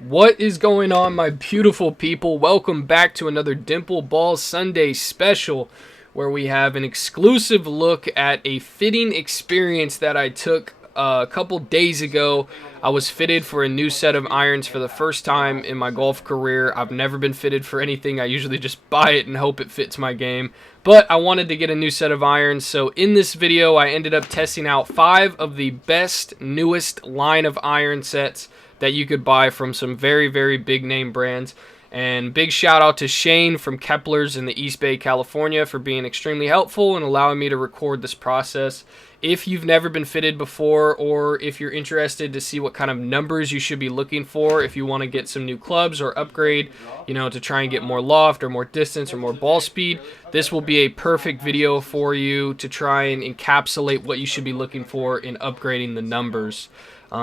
What is going on, my beautiful people? Welcome back to another Dimple Ball Sunday special, where we have an exclusive look at a fitting experience that I took a couple days ago. I was fitted for a new set of irons for the first time in my golf career. I've never been fitted for anything. I usually just buy it and hope it fits my game. But I wanted to get a new set of irons, so in this video I ended up testing out 5 of the best, newest line of iron sets that you could buy from some very, very big name brands. And big shout out to Shane from Kepler's in the East Bay, California for being extremely helpful and allowing me to record this process. If you've never been fitted before, or if you're interested to see what kind of numbers you should be looking for if you want to get some new clubs or upgrade, to try and get more loft or more distance or more ball speed, this will be a perfect video for you to try and encapsulate what you should be looking for in upgrading the numbers.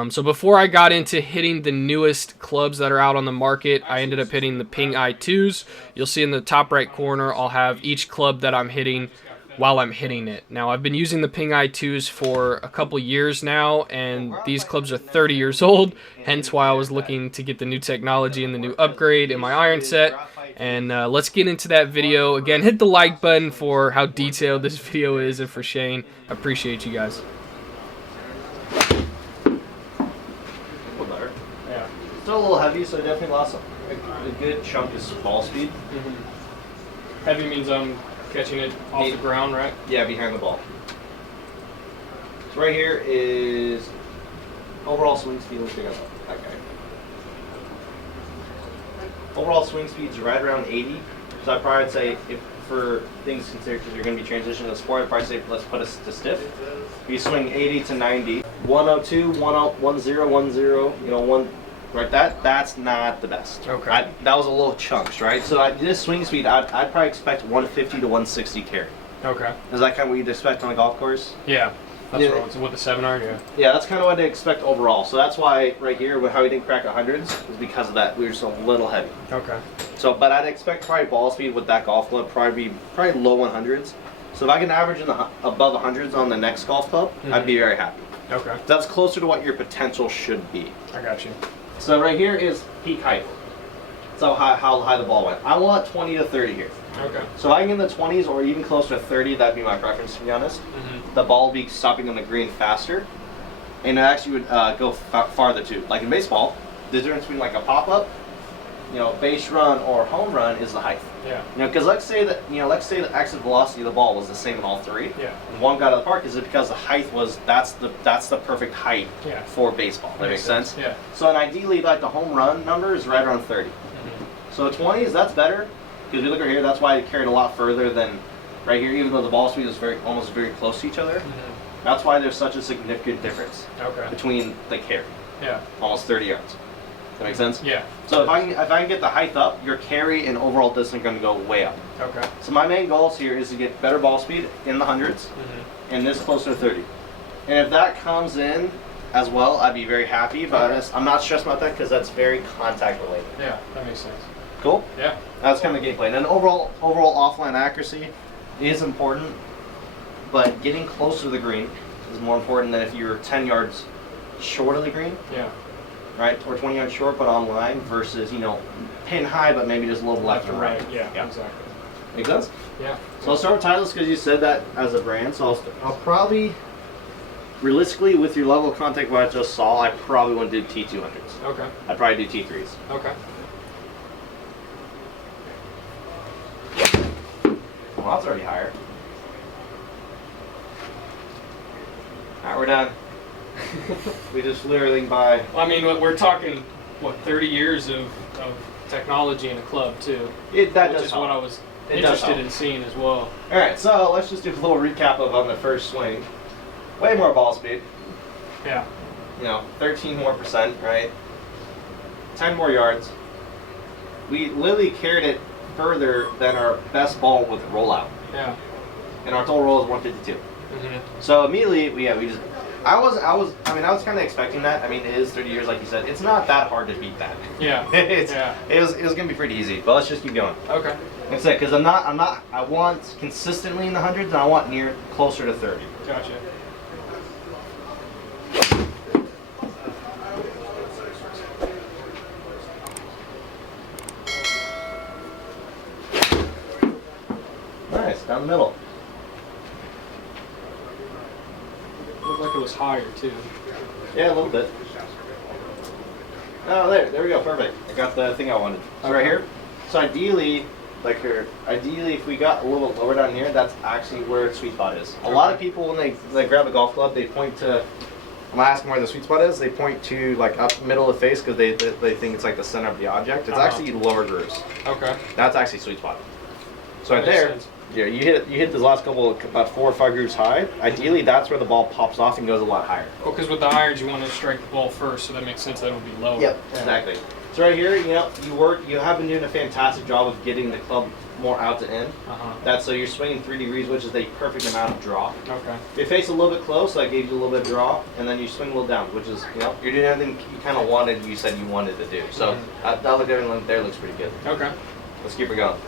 So before I got into hitting the newest clubs that are out on the market, I ended up hitting the Ping i2s. You'll see in the top right corner, I'll have each club that I'm hitting while I'm hitting it. Now, I've been using the Ping i2s for a couple years now, and these clubs are 30 years old, hence why I was looking to get the new technology and the new upgrade in my iron set. And let's get into that video. Again, hit the like button for how detailed this video is, and for Shane. I appreciate you guys. Still a little heavy, so it definitely lost a good chunk of ball speed. Mm-hmm. Heavy means I'm catching it off the ground, right? Yeah, behind the ball. So right here is overall swing speed. Let's pick up that guy. Overall swing speed is right around 80. So I'd probably say, if for things considered, because you're going to be transitioning to sport, I'd probably say let's put us to stiff. If you swing 80 to 90, 102, 10, 1. Right, that's not the best. Okay. That was a little chunks, right? So this swing speed, I'd probably expect 150 to 160 carry. Okay. Is that kind of what you'd expect on a golf course? Yeah. That's what with the 7-iron, yeah. Yeah, that's kind of what I expect overall. So that's why right here, how we didn't crack 100s is because of that. We were just a little heavy. Okay. So, but I'd expect probably ball speed with that golf club probably low 100s. So if I can average in the above 100s on the next golf club, I'd be very happy. Okay. That's closer to what your potential should be. I got you. So right here is peak height. So how high the ball went. I want 20 to 30 here. Okay. So if I can get in the 20s or even closer to 30, that'd be my preference, to be honest. Mm-hmm. The ball will be stopping on the green faster, and it actually would go farther too. Like in baseball, the difference between like a pop-up, base run or home run is the height. Yeah. Because let's say the exit velocity of the ball was the same in all three. Yeah. And one got out of the park is it because the height was that's the perfect height for baseball. That makes sense. Yeah. So and ideally, like the home run number is right around 30. Mm-hmm. So 20s, that's better. Because if you look right here, that's why it carried a lot further than right here, even though the ball speed is almost very close to each other. Mm-hmm. That's why there's such a significant difference between the carry. Yeah. Almost 30 yards. That make sense? Yeah. So if I can get the height up, your carry and overall distance are going to go way up. Okay. So my main goals here is to get better ball speed in the hundreds, and this closer to 30. And if that comes in as well, I'd be very happy. But I'm not stressed about that because that's very contact related. Yeah, that makes sense. Cool. Yeah. That's kind of the gameplay. And then overall offline accuracy is important, but getting closer to the green is more important than if you're 10 yards short of the green. Yeah. Right, or 20 yards short, but online versus pin high, but maybe just a little left or right. Yeah, exactly. Make sense? Yeah. So I'll start with Titleist because you said that as a brand. So I'll probably, realistically, with your level of contact what I just saw, I probably wouldn't do T200s. Okay. I'd probably do T3s. Okay. Well, that's already higher. Alright, we're done. We just literally buy. I mean, we're talking 30 years of technology in a club too. Which is what I was interested in seeing as well. All right, so let's just do a little recap of on the first swing. Way more ball speed. Yeah. 13% more, right? 10 more yards. We literally carried it further than our best ball with rollout. Yeah. And our total roll is 152. Mm-hmm. So immediately, we just. I was kind of expecting that. I mean, it is 30 years, like you said. It's not that hard to beat that. Yeah. It was gonna be pretty easy, but let's just keep going. Okay. That's it, because I want consistently in the hundreds, and I want closer to 30. Gotcha. down the middle. Looked like it was higher too. Yeah, a little bit. Oh, there we go, perfect. I got the thing I wanted. So Okay. right here. So ideally, like here, ideally if we got a little lower down here, that's actually where the sweet spot is. A lot of people when they grab a golf club, they point to, when I ask them where the sweet spot is, they point to like up middle of the face because they think it's like the center of the object. It's actually lower grooves. Okay. That's actually sweet spot. So right That makes there, sense. yeah, you hit the last couple, about 4 or 5 grooves high. Ideally, that's where the ball pops off and goes a lot higher. Well, because with the irons, you want to strike the ball first, so that makes sense that it would be lower. Yep, exactly. So right here, you know, you have been doing a fantastic job of getting the club more out to in. That's so you're swinging 3 degrees, which is the perfect amount of draw. Okay. If you face a little bit close, I gave you a little bit of draw, and then you swing a little down, which is, you know, you're doing everything you kind of wanted, you said you wanted to do. So that look everything there looks pretty good. Okay. Let's keep it going.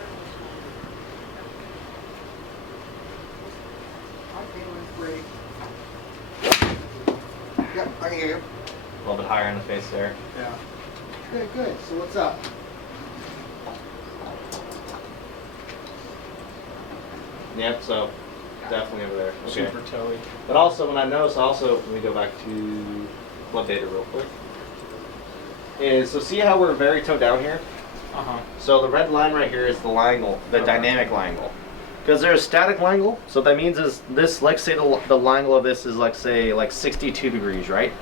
Yep, I can hear you. A little bit higher in the face there. Yeah. Okay, good. So what's up? Yep, so definitely over there. Okay. Super toey. But also, when I notice, let me go back to club data real quick. So see how we're very toe down here? So the red line right here is the Langle, the dynamic Langle. Because there's a static Langle, so that means is this, like say the Langle of this is like say like 62 degrees, right?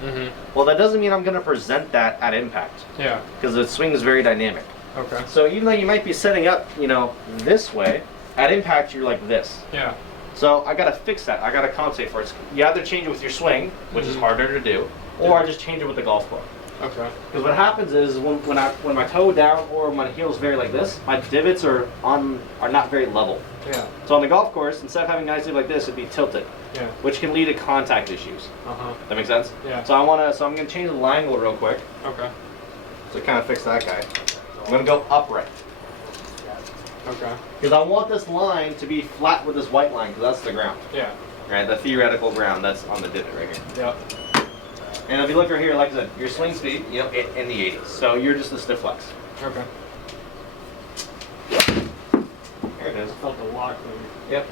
Well, that doesn't mean I'm going to present that at impact. Yeah. Because the swing is very dynamic. Okay. So even though you might be setting up, you know, this way, at impact you're like this. Yeah. So I gotta fix that. I gotta compensate for it. You either change it with your swing, which is harder to do, or I just change it with the golf club. Okay. Because what happens is when my toe down or my heel's very like this, my divots are not very level. Yeah. So on the golf course, instead of having guys do like this, it'd be tilted, Yeah. which can lead to contact issues. That makes sense? Yeah. So I'm gonna change the angle real quick. Okay. So kind of fix that guy. I'm gonna go upright. Okay. Because I want this line to be flat with this white line, because that's the ground. Yeah. Right, the theoretical ground that's on the divot right here. Yep. And if you look right here, like I said, your swing speed, you know, in the 80s. So you're just a stiff flex. Okay. Here it is. Felt a lot cleaner. Yep.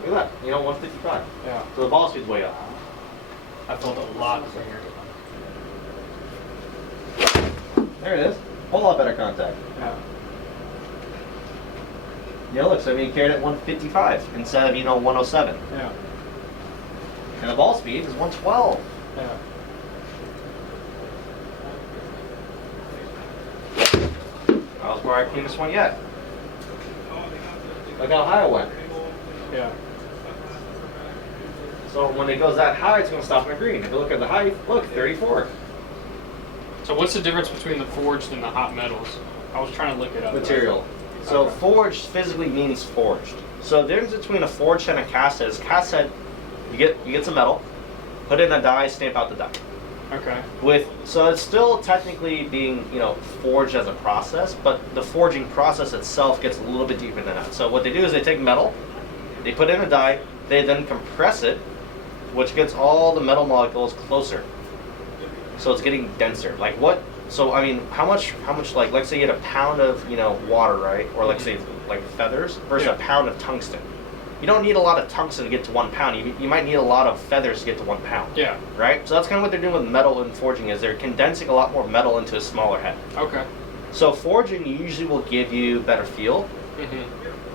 Look at that. You know, 155. Yeah. So the ball speed's way up. I felt a lot cleaner. There it is. Whole lot better contact. Yeah. Yeah, look, so I mean, you carried it at 155 instead of, you know, 107. Yeah. And the ball speed is 112. Yeah. That was where I cleanest one yet. Look how high I went. Yeah. So when it goes that high, it's going to stop in the green. If you look at the height, look, 34. So what's the difference between the forged and the hot metals? I was trying to look it up. Material. So Okay. forged physically means forged. So the difference between a forged and a cast head is cast head, you get some metal, put it in a die, stamp out the die. Okay. So it's still technically being, you know, forged as a process, but the forging process itself gets a little bit deeper than that. So what they do is they take metal, they put it in a die, they then compress it, which gets all the metal molecules closer. So it's getting denser. Like what? So I mean, how much like let's say you get a pound of, you know, water, right? Or let's say like feathers versus a pound of tungsten. You don't need a lot of tungsten to get to 1 pound. You might need a lot of feathers to get to 1 pound. Yeah. Right? So that's kind of what they're doing with metal and forging is they're condensing a lot more metal into a smaller head. Okay. So forging usually will give you better feel,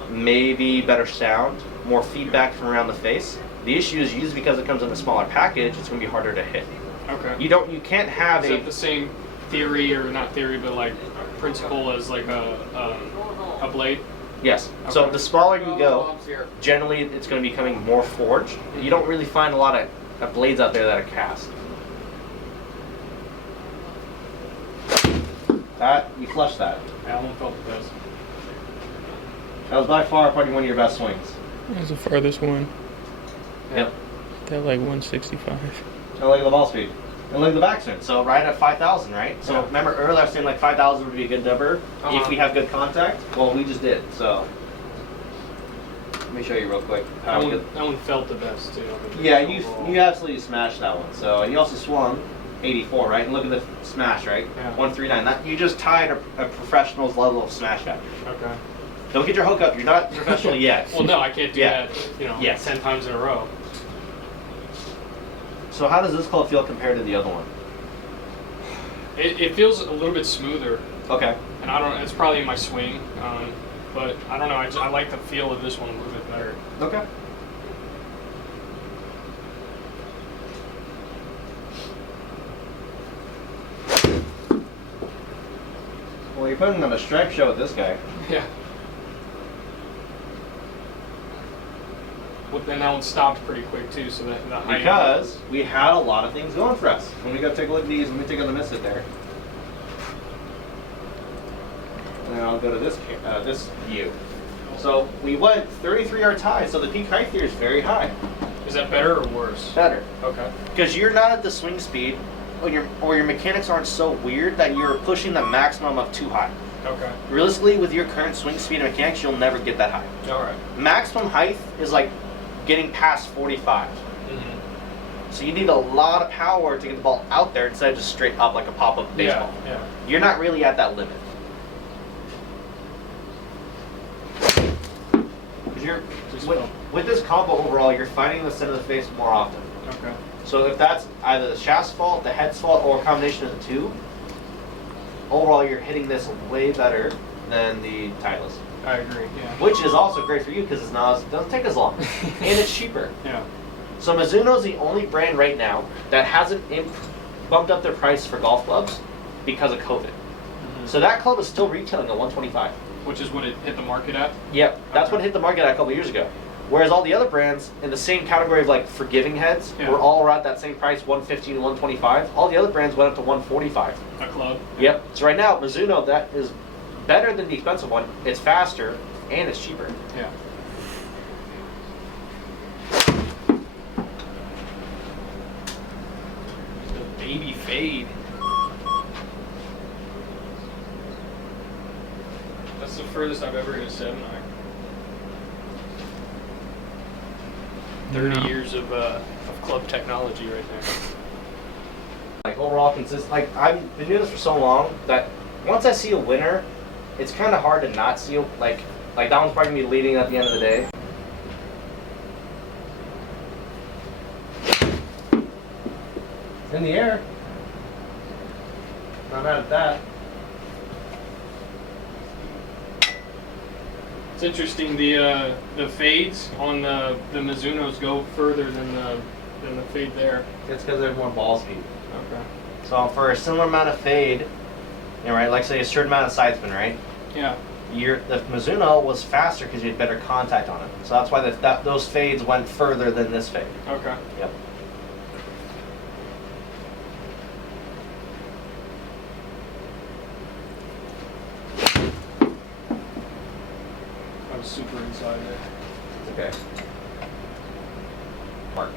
maybe better sound, more feedback from around the face. The issue is usually because it comes in a smaller package, it's going to be harder to hit. Okay. You can't have Is it the same theory, or not theory, but like principle as like a blade? Yes. Okay. So the smaller you go, generally it's going to be becoming more forged. You don't really find a lot of blades out there that are cast. You flushed that. That one felt the best. That was by far probably one of your best swings. That was the farthest one. Yep. That like 165. And look at the ball speed. And look at the backswing. So right at 5,000, right? So remember earlier I was saying like 5,000 would be a good number if we have good contact. Well, we just did. So let me show you real quick. That one felt the best too. Yeah, you absolutely smashed that one. So you also swung 84, right? And look at the smash, right? Yeah. 139. That you just tied a professional's level of smash factor. Okay. Don't get your hook up. You're not professional yet. Well, no, I can't do Yeah. that, you know, Yes. 10 times in a row. So how does this club feel compared to the other one? It feels a little bit smoother, Okay. and I don't. It's probably my swing, but I don't know. I like the feel of this one a little bit better. Okay. Well, you're putting on a stripe show with this guy. Yeah. Well, then that one stopped pretty quick too, so that the height. Because we had a lot of things going for us. When we go take a look at these, let me take a miss it there. And then I'll go to this view. So we went 33-yard tie, so the peak height here is very high. Is that better or worse? Better. Okay. Because you're not at the swing speed, or your mechanics aren't so weird that you're pushing the maximum of too high. Okay. Realistically, with your current swing speed and mechanics, you'll never get that high. All right. Maximum height is like getting past 45. Mm-hmm. So you need a lot of power to get the ball out there instead of just straight up like a pop-up baseball. Yeah. You're not really at that limit. Because you're with this combo overall, you're finding the center of the face more often. Okay. So if that's either the shaft's fault, the head's fault, or a combination of the two, overall you're hitting this way better than the Titleist. I agree. Yeah. Which is also great for you because it doesn't take as long, and it's cheaper. Yeah. So Mizuno's the only brand right now that hasn't bumped up their price for golf clubs because of COVID. Mm-hmm. So that club is still retailing at $125. Which is what it hit the market at. Yep, that's Okay. what hit the market a couple years ago. Whereas all the other brands in the same category of like forgiving heads Yeah. were all around that same price, $150 to $125. All the other brands went up to $145. A club. Yep. So right now, Mizuno, that is better than the expensive one. It's faster and it's cheaper. Yeah. The baby fade. That's the furthest I've ever hit a 7-iron. 30 No. years of club technology right there. Like overall consistent. Like I've been doing this for so long that once I see a winner, it's kind of hard to not see like that one's probably gonna be leading at the end of the day. It's in the air. Not mad at that. It's interesting. The fades on the Mizunos go further than the fade there. It's because there's more ball speed. Okay. So for a similar amount of fade, right, like say a certain amount of side spin, right? Yeah. The Mizuno was faster because you had better contact on it. So that's why those fades went further than this fade. Okay. Yep. I was super inside there. It's okay. Mark.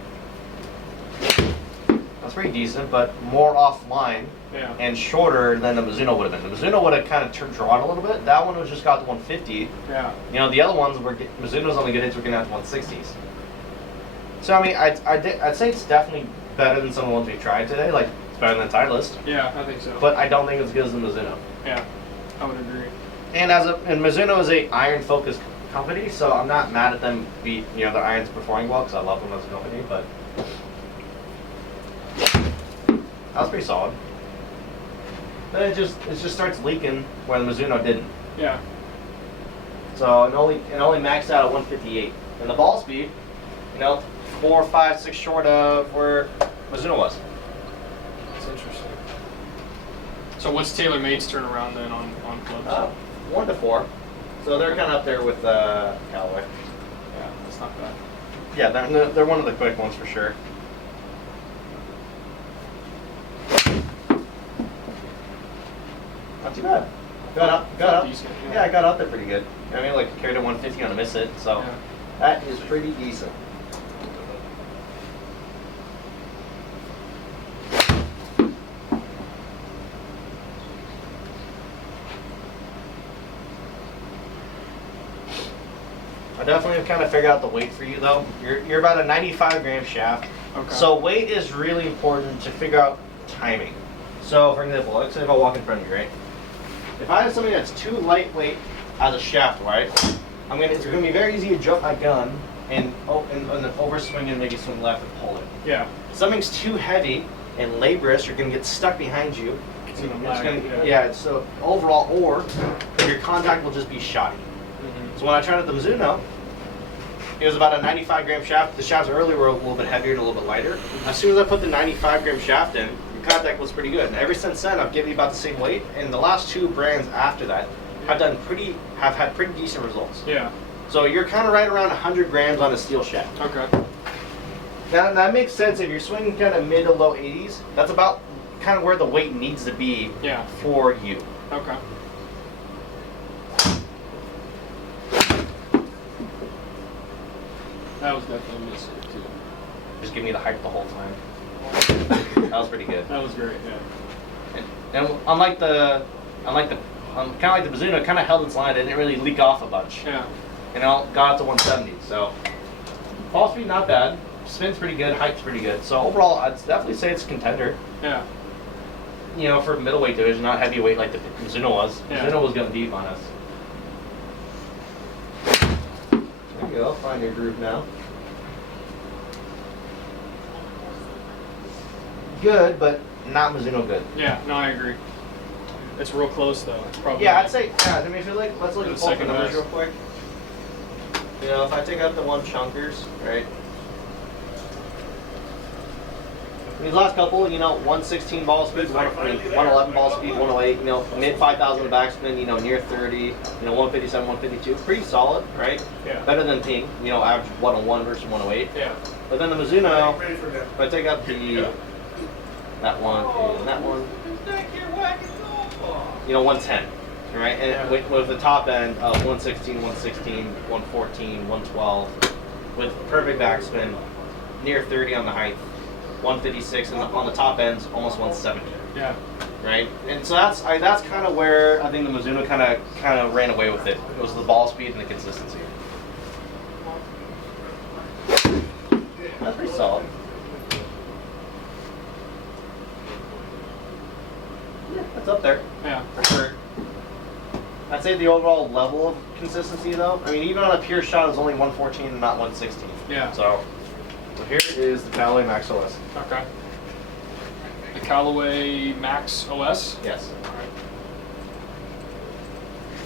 That's pretty decent, but more offline Yeah. and shorter than the Mizuno would have been. The Mizuno would have kind of drawn a little bit. That one was just got to 150. Yeah. You know, the other ones were Mizuno's only good hits were getting out to 160s. So I mean, I'd say it's definitely better than some of the ones we tried today. Like it's better than Titleist, Yeah, I think so. but I don't think it's as good as the Mizuno. yeah, I would agree. And Mizuno is a iron focused company, so I'm not mad at them. Their irons performing well because I love them as a company, but that was pretty solid. Then it just starts leaking where the Mizuno didn't. Yeah. So it only maxed out at 158, and the ball speed, 4, 5, 6 short of where Mizuno was. That's interesting. So what's Taylormade's turnaround then on clubs? 1 to 4, so they're kind of up there with Callaway. Yeah, that's not bad. Yeah, they're one of the quick ones for sure. Not too bad. Got up. Decent, Yeah, I got out there pretty good. I mean, like carried a 150 on a miss it, so Yeah. that is pretty decent. I definitely have kind of figured out the weight for you though. You're about a 95 gram shaft. Okay. So weight is really important to figure out timing. So for example, let's say if I walk in front of you, right? If I have something that's too lightweight, as a shaft, right? It's gonna be very easy to drop my gun and then overswing and maybe swing left and pull it. Yeah. If something's too heavy and laborious, you're gonna get stuck behind you. So overall, or your contact will just be shoddy. So when I tried it at the Mizuno, it was about a 95 gram shaft. The shafts earlier were a little bit heavier and a little bit lighter. As soon as I put the 95 gram shaft in, the contact was pretty good. And ever since then, I've given you about the same weight. And the last two brands after that have had pretty decent results. Yeah. So you're kind of right around 100 grams on a steel shaft. Okay. Now that makes sense if you're swinging kind of mid to low 80s. That's about kind of where the weight needs to be for you. Okay. That was definitely missing too. Just give me the hype the whole time. That was pretty good. That was great, yeah. And unlike the kind of like the Mizuno, it kind of held its line. It didn't really leak off a bunch. Yeah. You know, got up to 170. So ball speed not bad. Spin's pretty good. Height's pretty good. So overall, I'd definitely say it's a contender. Yeah. You know, for middleweight division, not heavyweight like the Mizuno was. Yeah. Mizuno was going deep on us. There you go. Find your groove now. Good, but not Mizuno good. Yeah, no, I agree. It's real close though. It's probably Yeah, I'd say. Yeah, I mean, if you like, let's look at the second numbers best. real quick. You know, if I take out the one chunkers, right? These last couple, you know, 116 ball speed, 111 ball speed, 108, you know, mid 5,000 backspin, you know, near 30, you know, 157, 152, pretty solid, right? Yeah. Better than Ping, you know, average 101 versus 108. Yeah. But then the Mizuno, if I take out that one and that one, you know, 110, right? And with the top end of 116, 116, 114, 112, with perfect backspin, near 30 on the height. 156 and on the top ends almost 170. Yeah. Right, and so that's kind of where I think the Mizuno kind of ran away with it. It was the ball speed and the consistency. That's pretty solid. Yeah, that's up there. Yeah. For sure. I'd say the overall level of consistency though, I mean even on a pure shot is only 114 and not 116. Yeah. So here is the Callaway Max OS. Okay. The Callaway Max OS? Yes. All right.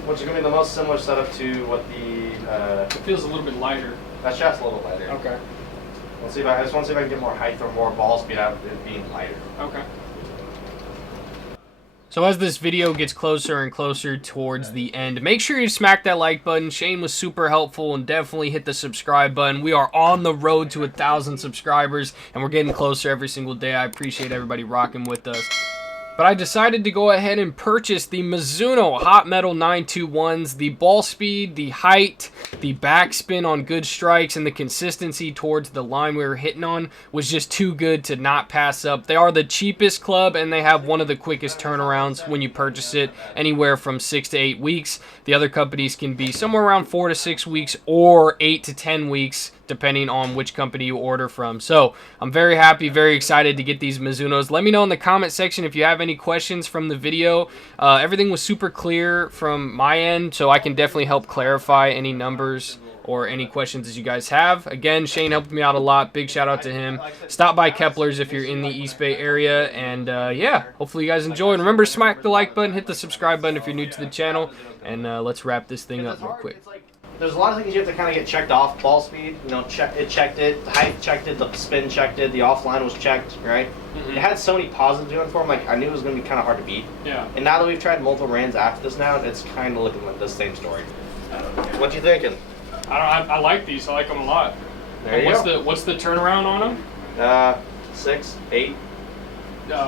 Which is going to be the most similar setup to what the... It feels a little bit lighter. that shaft's a little bit lighter. Okay. Let's see if I just want to see if I can get more height or more ball speed out of it being lighter. Okay. So as this video gets closer and closer towards the end, make sure you smack that like button. Shane was super helpful, and definitely hit the subscribe button. We are on the road to 1,000 subscribers, and we're getting closer every single day. I appreciate everybody rocking with us. But I decided to go ahead and purchase the Mizuno Hot Metal 921s. The ball speed, the height, the backspin on good strikes, and the consistency towards the line we were hitting on was just too good to not pass up. They are the cheapest club, and they have one of the quickest turnarounds when you purchase it, anywhere from 6 to 8 weeks. The other companies can be somewhere around 4 to 6 weeks or 8 to 10 weeks, depending on which company you order from. So I'm very happy, very excited to get these Mizunos. Let me know in the comment section if you have any questions from the video. Everything was super clear from my end, so I can definitely help clarify any numbers or any questions that you guys have. Again, Shane helped me out a lot. Big shout out to him. Stop by Kepler's if you're in the East Bay area. And yeah, hopefully you guys enjoyed. Remember, smack the like button, hit the subscribe button if you're new to the channel. And let's wrap this thing up real quick. There's a lot of things you have to kind of get checked off. Ball speed, you know, it checked it. The height checked it. The spin checked it. The offline was checked, right? It had so many positives going for him. Like I knew it was going to be kind of hard to beat. Yeah. And now that we've tried multiple brands after this, now it's kind of looking like the same story. What you thinking? I like these. I like them a lot. There you go. What's the turnaround on them? 6, 8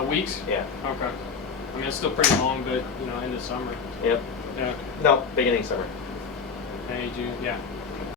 weeks. Yeah. Okay. I mean, it's still pretty long, but you know, end of summer. Yep. Yeah. No, beginning summer. May, June. Yeah.